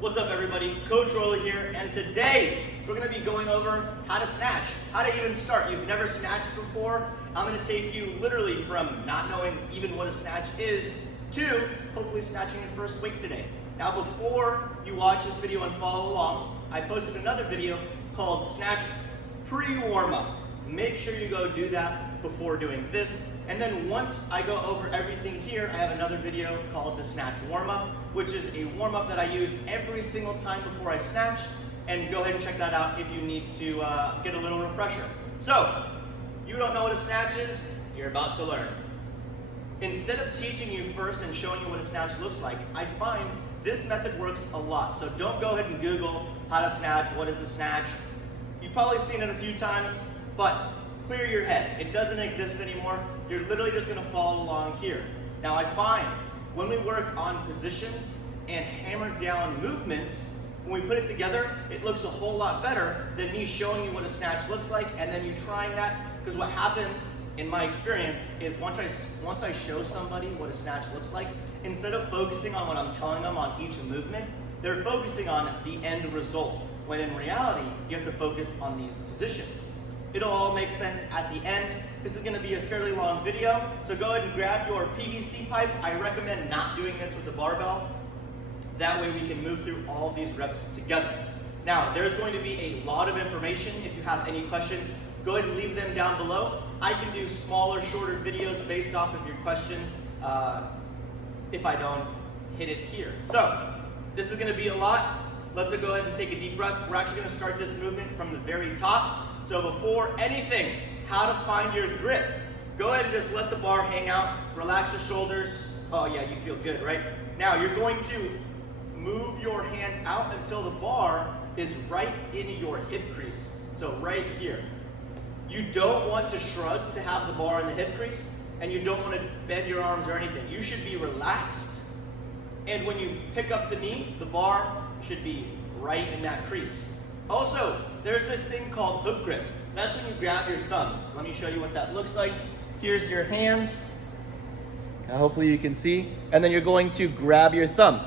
What's up everybody, Coach ROLO here, and today we're going to be going over how to snatch, how to even start. You've never snatched before. I'm going to take you literally from not knowing even what a snatch is to hopefully snatching your first weight today. Now before you watch this video and follow along, I posted another video called Snatch Pre-Warm-Up. Make sure you go do that before doing this. And then once I go over everything here, I have another video called the Snatch Warm-Up, which is a warm-up that I use every single time before I snatch. And go ahead and check that out if you need to get a little refresher. So, you don't know what a snatch is? You're about to learn. Instead of teaching you first and showing you what a snatch looks like, I find this method works a lot. So don't go ahead and Google how to snatch, what is a snatch. You've probably seen it a few times, but clear your head. It doesn't exist anymore. You're literally just going to follow along here. Now I find when we work on positions and hammer down movements, when we put it together, it looks a whole lot better than me showing you what a snatch looks like and then you trying that. Because what happens in my experience is once I show somebody what a snatch looks like, instead of focusing on what I'm telling them on each movement, they're focusing on the end result. When in reality, you have to focus on these positions. It'll all make sense at the end. This is going to be a fairly long video, so go ahead and grab your PVC pipe. I recommend not doing this with the barbell. That way we can move through all these reps together. Now, there's going to be a lot of information. If you have any questions, go ahead and leave them down below. I can do smaller, shorter videos based off of your questions if I don't hit it here. So, this is going to be a lot. Let's go ahead and take a deep breath. We're actually going to start this movement from the very top. So before anything, how to find your grip. Go ahead and just let the bar hang out. Relax your shoulders. Oh yeah, you feel good, right? Now you're going to move your hands out until the bar is right in your hip crease. So right here. You don't want to shrug to have the bar in the hip crease, and you don't want to bend your arms or anything. You should be relaxed. And when you pick up the knee, the bar should be right in that crease. Also, there's this thing called hook grip. That's when you grab your thumbs. Let me show you what that looks like. Here's your hands. Hopefully you can see. And then you're going to grab your thumb.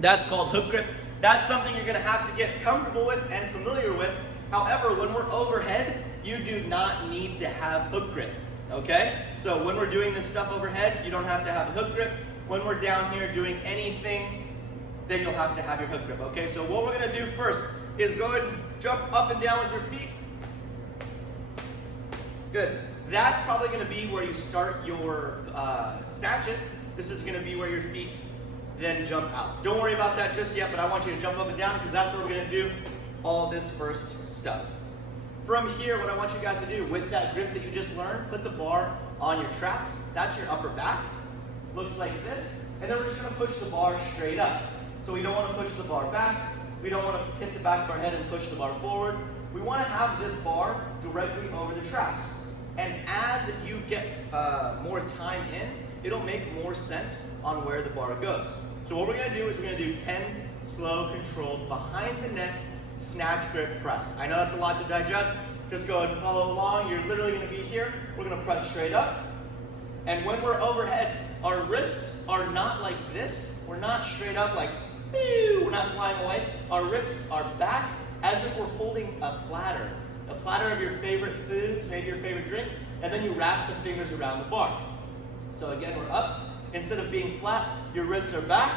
That's called hook grip. That's something you're going to have to get comfortable with and familiar with. However, when we're overhead, you do not need to have hook grip. Okay? So when we're doing this stuff overhead, you don't have to have a hook grip. When we're down here doing anything, then you'll have to have your hook grip. Okay? So what we're going to do first is go ahead and jump up and down with your feet. Good. That's probably going to be where you start your snatches. This is going to be where your feet then jump out. Don't worry about that just yet, but I want you to jump up and down because that's where we're going to do all this first stuff. From here, what I want you guys to do with that grip that you just learned, put the bar on your traps. That's your upper back. Looks like this. And then we're just going to push the bar straight up. So we don't want to push the bar back. We don't want to hit the back of our head and push the bar forward. We want to have this bar directly over the traps. And as you get more time in, it'll make more sense on where the bar goes. So what we're going to do is we're going to do 10 slow, controlled, behind the neck, snatch, grip, press. I know that's a lot to digest. Just go ahead and follow along. You're literally going to be here. We're going to press straight up. And when we're overhead, our wrists are not like this. We're not straight up like, we're not flying away. Our wrists are back as if we're holding a platter of your favorite foods, maybe your favorite drinks, and then you wrap the fingers around the bar. So again, we're up. Instead of being flat, your wrists are back,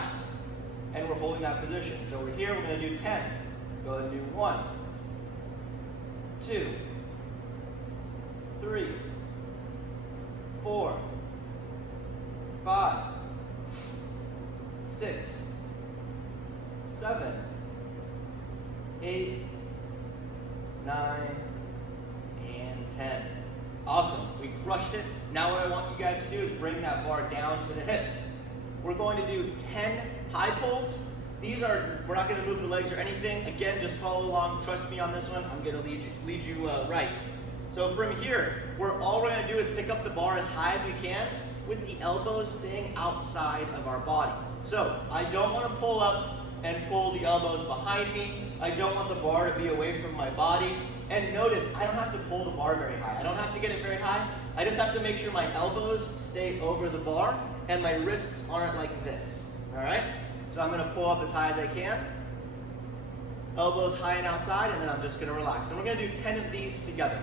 and we're holding that position. So we're here, we're going to do 10. Go ahead and do 1, 2, 3, 4, 5, 6, 7, 8, 9, and 10. Awesome. We crushed it. Now what I want you guys to do is bring that bar down to the hips. We're going to do 10 high pulls. We're not going to move the legs or anything. Again, just follow along. Trust me on this one. I'm going to lead you right. So from here, all we're going to do is pick up the bar as high as we can with the elbows staying outside of our body. So I don't want to pull up and pull the elbows behind me. I don't want the bar to be away from my body. And notice, I don't have to pull the bar very high. I don't have to get it very high. I just have to make sure my elbows stay over the bar and my wrists aren't like this. All right? So I'm gonna pull up as high as I can. Elbows high and outside, and then I'm just gonna relax. And we're gonna do 10 of these together.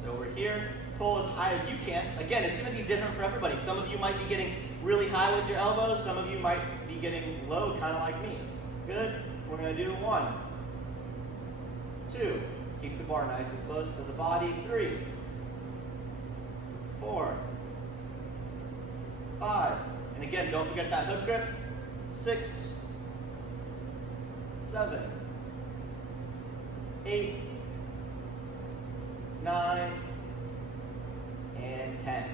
So we're here, pull as high as you can. Again, it's gonna be different for everybody. Some of you might be getting really high with your elbows. Some of you might be getting low, kind of like me. Good, we're gonna do 1, 2, keep the bar nice and close to the body, 3, 4, 5, and again, don't forget that hook grip, 6, 7, 8, 9, and 10.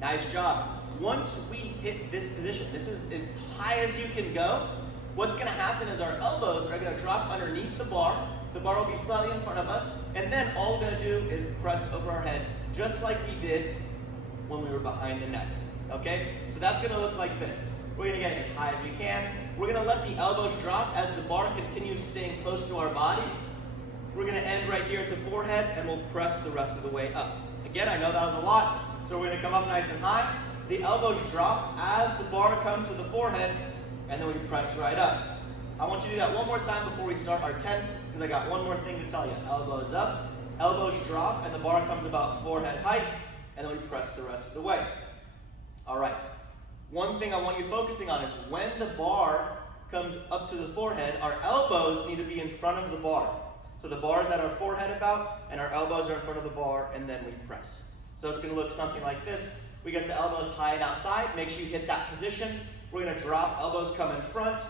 Nice job. Once we hit this position, this is as high as you can go, what's gonna happen is our elbows are gonna drop underneath the bar will be slightly in front of us, and then all we're gonna do is press over our head, just like we did when we were behind the neck, okay? So that's gonna look like this. We're gonna get it as high as we can. We're gonna let the elbows drop as the bar continues staying close to our body. We're gonna end right here at the forehead, and we'll press the rest of the way up. Again, I know that was a lot, so we're gonna come up nice and high. The elbows drop as the bar comes to the forehead, and then we press right up. I want you to do that one more time before we start our 10, because I got one more thing to tell you. Elbows up, elbows drop, and the bar comes about forehead height, and then we press the rest of the way. All right. One thing I want you focusing on is when the bar comes up to the forehead, our elbows need to be in front of the bar. So the bar is at our forehead about, and our elbows are in front of the bar, and then we press. So it's gonna look something like this. We get the elbows high and outside. Make sure you hit that position. We're gonna drop, elbows come in front,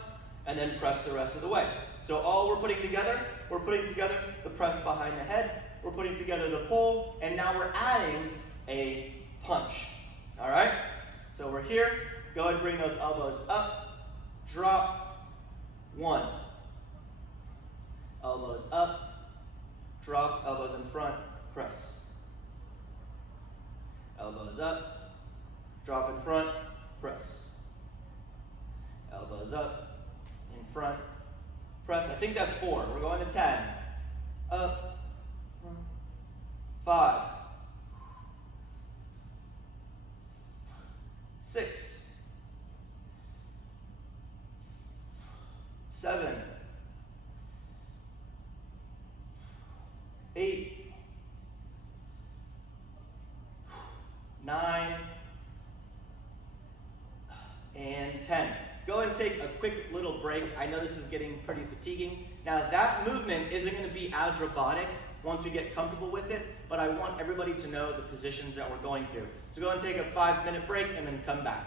and then press the rest of the way. So all we're putting together the press behind the head, we're putting together the pull, and now we're adding a punch. All right? So we're here. Go ahead and bring those elbows up, drop, 1. Elbows up, drop, elbows in front, press. Elbows up, drop in front, press. Elbows up, in front, press. I think that's 4. We're going to 10. Up, 5, 6, 7, 8, 9, and 10. Go ahead and take a quick little break. I know this is getting pretty fatiguing. Now that movement isn't going to be as robotic once we get comfortable with it, but I want everybody to know the positions that we're going through. So go ahead and take a 5-minute break and then come back.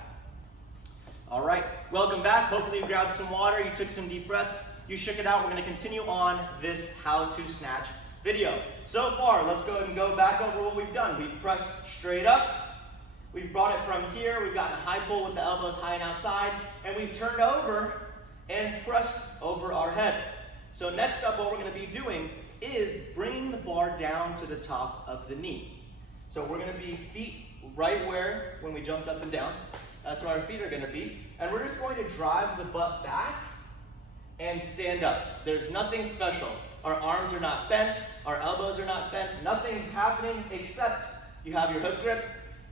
All right, welcome back. Hopefully you grabbed some water, you took some deep breaths, you shook it out. We're going to continue on this how to snatch video. So far, let's go ahead and go back over what we've done. We've pressed straight up. We've brought it from here. We've gotten a high pull with the elbows high and outside, and we've turned over and pressed over our head. So next up, what we're going to be doing is bringing the bar down to the top of the knee. So we're going to be feet right where, when we jumped up and down, that's where our feet are going to be. And we're just going to drive the butt back and stand up. There's nothing special. Our arms are not bent. Our elbows are not bent. Nothing's happening except you have your hook grip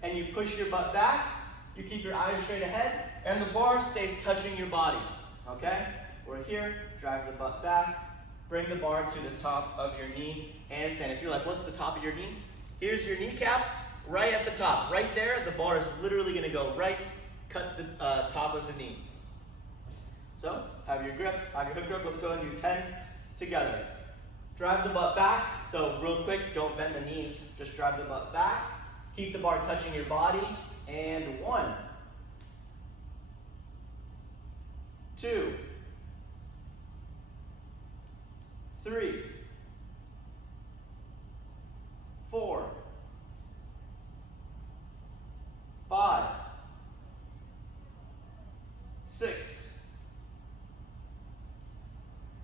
and you push your butt back. You keep your eyes straight ahead and the bar stays touching your body. Okay? We're here. Drive the butt back. Bring the bar to the top of your knee and stand. If you're like, what's the top of your knee? Here's your kneecap right at the top. Right there, the bar is literally going to go right, cut the top of the knee. So, have your grip, have your hook grip. Let's go and do 10 together. Drive the butt back. So, real quick, don't bend the knees. Just drive the butt back. Keep the bar touching your body. And 1, 2, 3, 4, 5, 6,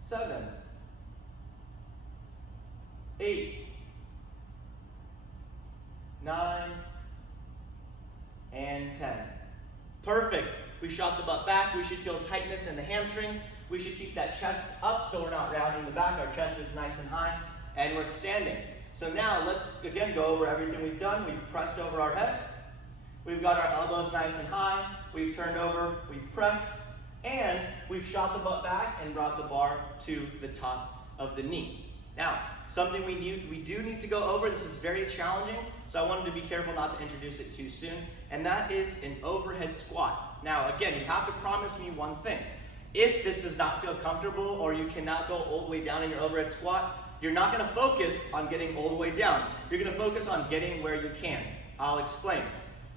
7, 8, 9, and 10. Perfect. We shot the butt back. We should feel tightness in the hamstrings. We should keep that chest up so we're not rounding the back. Our chest is nice and high, and we're standing. So now let's again go over everything we've done. We've pressed over our head. We've got our elbows nice and high. We've turned over. We've pressed. And we've shot the butt back and brought the bar to the top of the knee. Now, something we do need to go over, this is very challenging, so I wanted to be careful not to introduce it too soon, and that is an overhead squat. Now, again, you have to promise me one thing. If this does not feel comfortable or you cannot go all the way down in your overhead squat, you're not going to focus on getting all the way down. You're going to focus on getting where you can. I'll explain.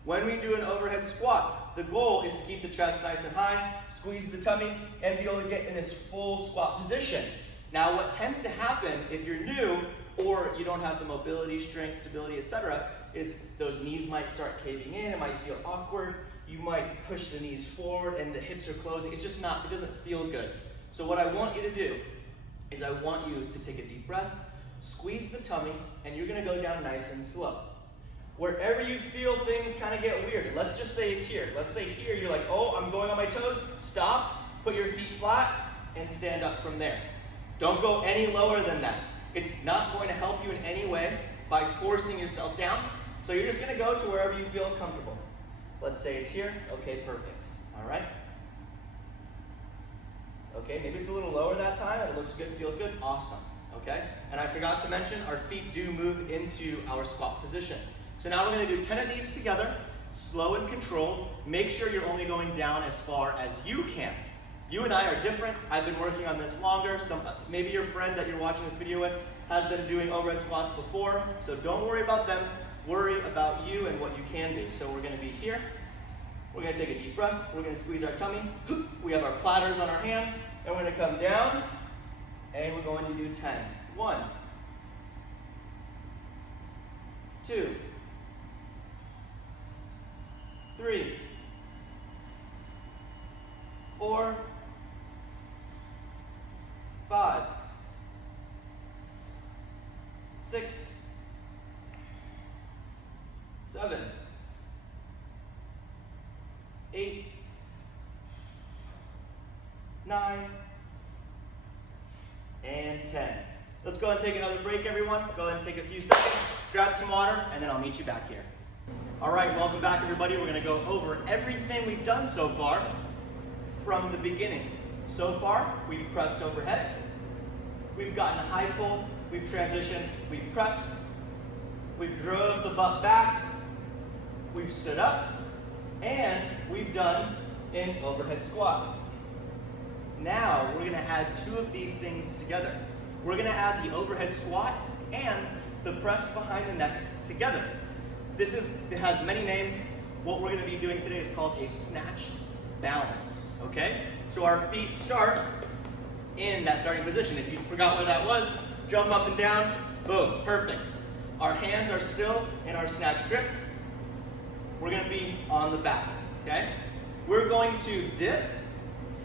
When we do an overhead squat, the goal is to keep the chest nice and high, squeeze the tummy, and be able to get in this full squat position. Now, what tends to happen if you're new or you don't have the mobility, strength, stability, etc., is those knees might start caving in. It might feel awkward. You might push the knees forward and the hips are closing. It's just not, it doesn't feel good. So what I want you to do is I want you to take a deep breath, squeeze the tummy, and you're going to go down nice and slow. Wherever you feel things kind of get weird, let's just say it's here. Let's say here you're like, oh, I'm going on my toes. Stop, put your feet flat, and stand up from there. Don't go any lower than that. It's not going to help you in any way by forcing yourself down. So you're just going to go to wherever you feel comfortable. Let's say it's here. Okay, perfect. All right. Okay, maybe it's a little lower that time. It looks good, feels good. Awesome. Okay. And I forgot to mention, our feet do move into our squat position. So now we're going to do 10 of these together, slow and controlled. Make sure you're only going down as far as you can. You and I are different. I've been working on this longer. Maybe your friend that you're watching this video with has been doing overhead squats before. So don't worry about them. Worry about you and what you can do. So we're going to be here. We're going to take a deep breath. We're going to squeeze our tummy. We have our platters on our hands. And we're going to come down. And we're going to do 10. 1, 2, 3, 4, 5, 6, 7, 8, 9, and 10. Let's go ahead and take another break, everyone. Go ahead and take a few seconds, grab some water, and then I'll meet you back here. All right, welcome back, everybody. We're going to go over everything we've done so far from the beginning. So far, we've pressed overhead. We've gotten a high pull. We've transitioned. We've pressed. We've drove the butt back. We've stood up. And we've done an overhead squat. Now, we're going to add 2 of these things together. We're going to add the overhead squat and the press behind the neck together. It has many names. What we're going to be doing today is called a snatch balance, okay? So our feet start in that starting position. If you forgot where that was, jump up and down, boom, perfect. Our hands are still in our snatch grip. We're going to be on the back, okay? We're going to dip,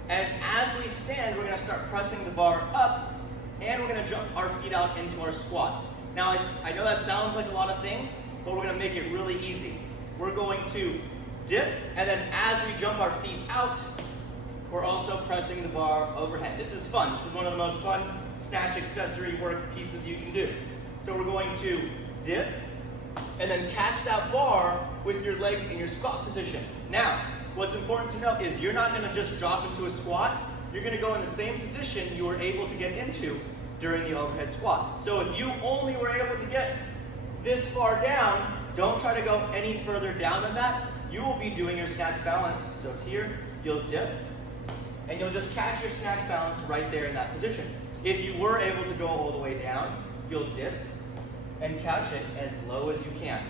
and as we stand, we're going to start pressing the bar up, and we're going to jump our feet out into our squat. Now, I know that sounds like a lot of things, but we're going to make it really easy. We're going to dip, and then as we jump our feet out, we're also pressing the bar overhead. This is fun. This is one of the most fun snatch accessory work pieces you can do. So we're going to dip, and then catch that bar with your legs in your squat position. Now, what's important to note is you're not going to just drop into a squat. You're going to go in the same position you were able to get into during the overhead squat. So if you only were able to get this far down, don't try to go any further down than that. You will be doing your snatch balance. So here, you'll dip, and you'll just catch your snatch balance right there in that position. If you were able to go all the way down, you'll dip and catch it as low as you can,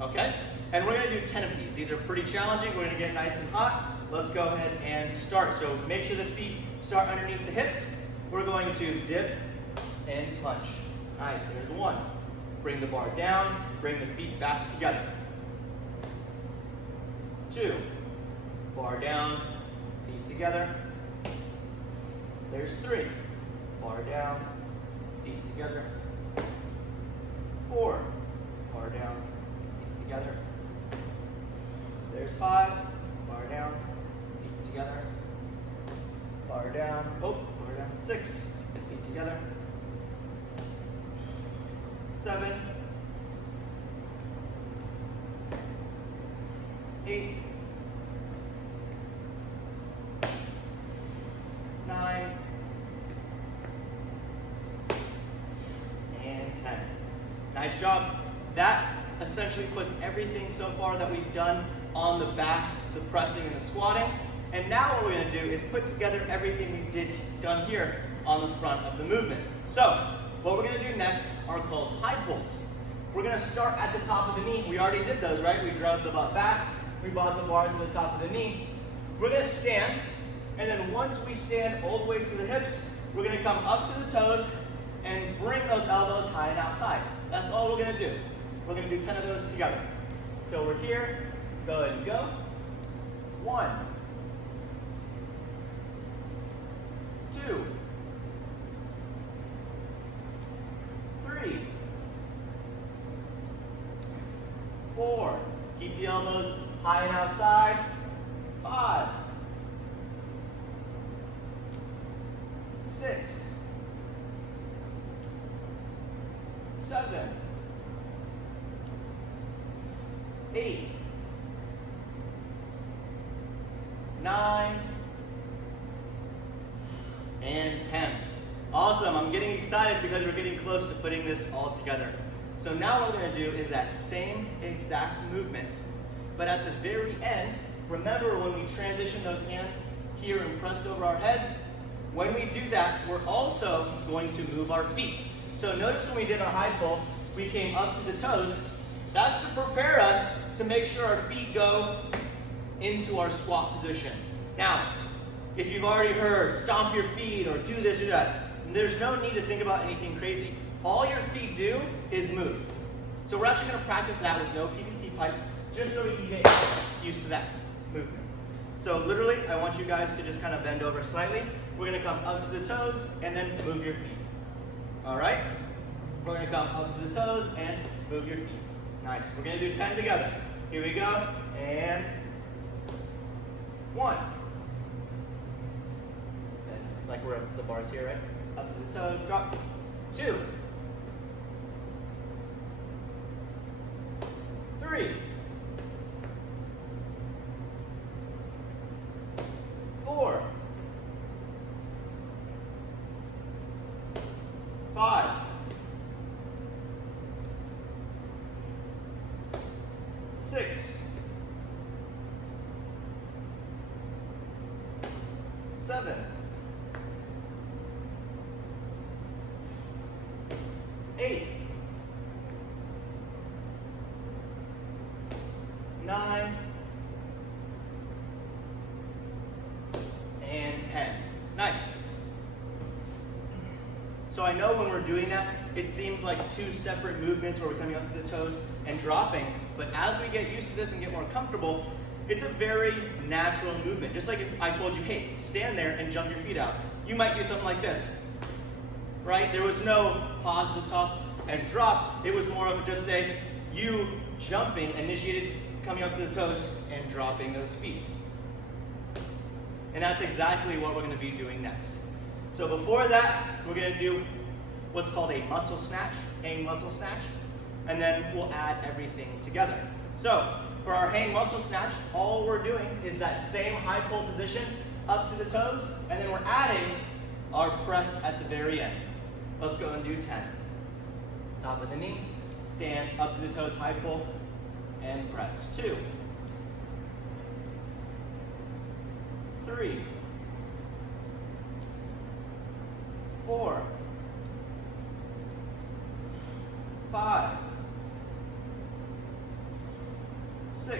okay? And we're gonna do 10 of these. These are pretty challenging. We're gonna get nice and hot. Let's go ahead and start. So make sure the feet start underneath the hips. We're going to dip and punch. Nice, there's 1. Bring the bar down, bring the feet back together. 2, bar down, feet together. There's 3, bar down, feet together. 4, bar down, feet together. There's 5, bar down, feet together. Bar down, bar down. 6, feet together. 7, 8, Nice job. That essentially puts everything so far that we've done on the back, the pressing and the squatting. And now what we're gonna do is put together everything we've done here on the front of the movement. So, what we're gonna do next are called high pulls. We're gonna start at the top of the knee. We already did those, right? We drove the butt back, we brought the bar to the top of the knee. We're gonna stand, and then once we stand all the way to the hips, we're gonna come up to the toes and bring those elbows high and outside. That's all we're gonna do. We're gonna do 10 of those together. So we're here, go ahead and go. 1, 2, 3, 4, keep the elbows high and outside. 5, 6, 7, 8, 9, and 10. Awesome, I'm getting excited because we're getting close to putting this all together. So now what we're gonna do is that same exact movement, but at the very end, remember when we transition those hands here and pressed over our head, when we do that, we're also going to move our feet. So notice when we did our high pull, we came up to the toes. That's to prepare us to make sure our feet go into our squat position. Now, if you've already heard stomp your feet or do this or that, there's no need to think about anything crazy. All your feet do is move. So we're actually gonna practice that with no PVC pipe, just so we can get used to that movement. So literally, I want you guys to just kind of bend over slightly. We're gonna come up to the toes and then move your feet. All right? We're gonna come up to the toes and move your feet. Nice, we're gonna do 10 together. Here we go, and 1. Like we're at the bars here, right? Up to the toes, drop. 2. 3. 4. 5. 6. 7. 8. 9. And 10. Nice. So I know when we're doing that, it seems like 2 separate movements where we're coming up to the toes and dropping, but as we get used to this and get more comfortable, it's a very natural movement. Just like if I told you, hey, stand there and jump your feet out. You might do something like this, right? There was no pause at the top and drop. It was more of just you jumping, initiated, coming up to the toes and dropping those feet. And that's exactly what we're gonna be doing next. So before that, we're gonna do what's called a muscle snatch, hang muscle snatch, and then we'll add everything together. So for our hang muscle snatch, all we're doing is that same high pull position up to the toes, and then we're adding our press at the very end. Let's go and do 10. Top of the knee, stand up to the toes, high pull, and press. 2. 3. 4. 5. 6.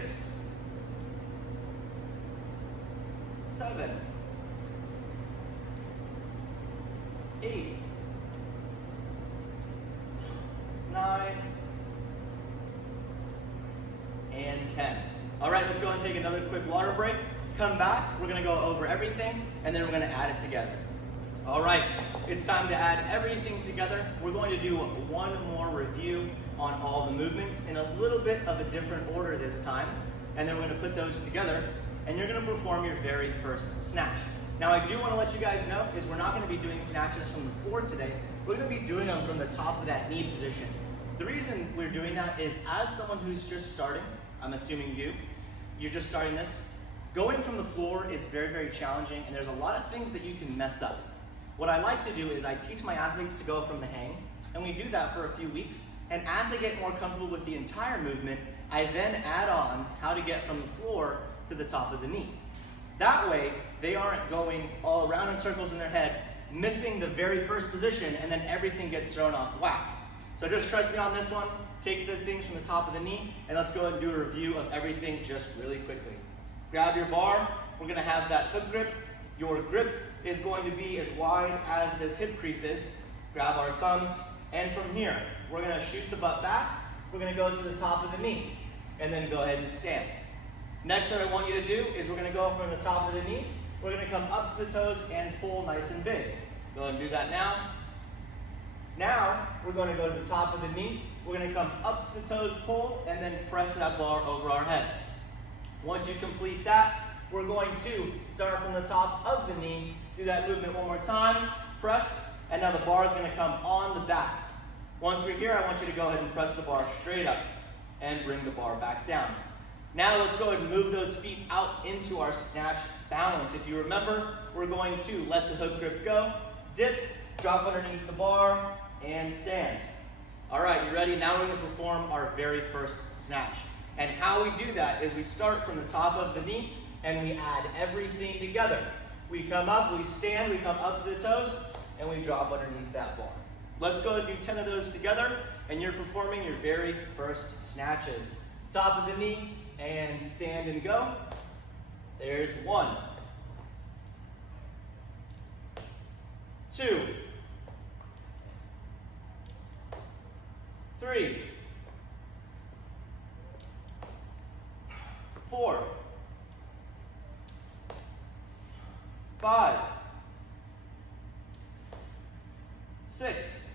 7. 8. 9. And 10. All right, let's go and take another quick water break. Come back, we're gonna go over everything, and then we're gonna add it together. All right, it's time to add everything together. We're going to do one more review on all the movements in a little bit of a different order this time, and then we're gonna put those together, and you're gonna perform your very first snatch. Now, I do wanna let you guys know is we're not gonna be doing snatches from the floor today. We're gonna be doing them from the top of that knee position. The reason we're doing that is as someone who's just starting, I'm assuming you're just starting this, going from the floor is very, very challenging, and there's a lot of things that you can mess up. What I like to do is I teach my athletes to go from the hang, and we do that for a few weeks. And as they get more comfortable with the entire movement, I then add on how to get from the floor to the top of the knee. That way, they aren't going all around in circles in their head, missing the very first position, and then everything gets thrown off whack. So just trust me on this one. Take the things from the top of the knee, and let's go ahead and do a review of everything just really quickly. Grab your bar. We're going to have that hook grip. Your grip is going to be as wide as this hip crease is. Grab our thumbs, and from here, we're going to shoot the butt back. We're going to go to the top of the knee, and then go ahead and stand. Next, what I want you to do is we're going to go from the top of the knee. We're going to come up to the toes and pull nice and big. Go ahead and do that now. Now, we're going to go to the top of the knee. We're going to come up to the toes, pull, and then press that bar over our head. Once you complete that, we're going to start from the top of the knee. Do that movement one more time. Press, and now the bar is going to come on the back. Once we're here, I want you to go ahead and press the bar straight up and bring the bar back down. Now let's go ahead and move those feet out into our snatch balance. If you remember, we're going to let the hook grip go, dip, drop underneath the bar, and stand. All right, you ready? Now we're going to perform our very first snatch. And how we do that is we start from the top of the knee and we add everything together. We come up, we stand, we come up to the toes, and we drop underneath that bar. Let's go and do 10 of those together, and you're performing your very first snatches. Top of the knee, and stand and go. There's 1, 2, 3, 4, 5, 6,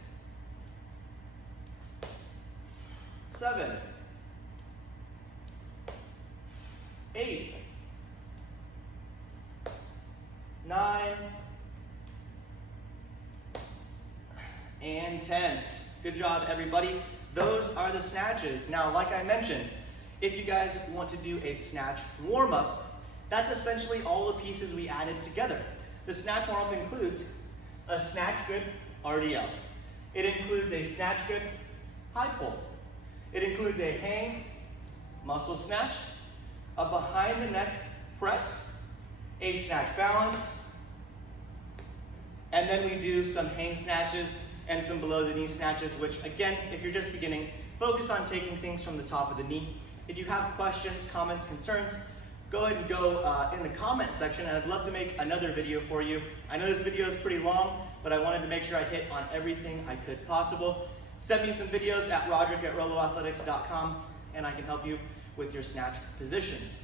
7, 8, 9, and 10. Good job, everybody. Those are the snatches. Now, like I mentioned, if you guys want to do a snatch warm-up, that's essentially all the pieces we added together. The snatch warm-up includes a snatch grip RDL. It includes a snatch grip high pull. It includes a hang muscle snatch, a behind the neck press, a snatch balance, and then we do some hang snatches and some below the knee snatches, which again, if you're just beginning, focus on taking things from the top of the knee. If you have questions, comments, concerns, go ahead and go in the comment section, and I'd love to make another video for you. I know this video is pretty long, but I wanted to make sure I hit on everything I could possible. Send me some videos at roderick@roloathletics.com, and I can help you with your snatch positions.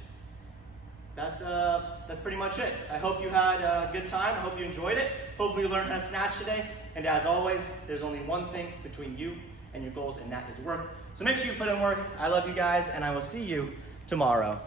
That's pretty much it. I hope you had a good time. I hope you enjoyed it. Hopefully you learned how to snatch today. And as always, there's only one thing between you and your goals, and that is work. So make sure you put in work. I love you guys, and I will see you tomorrow.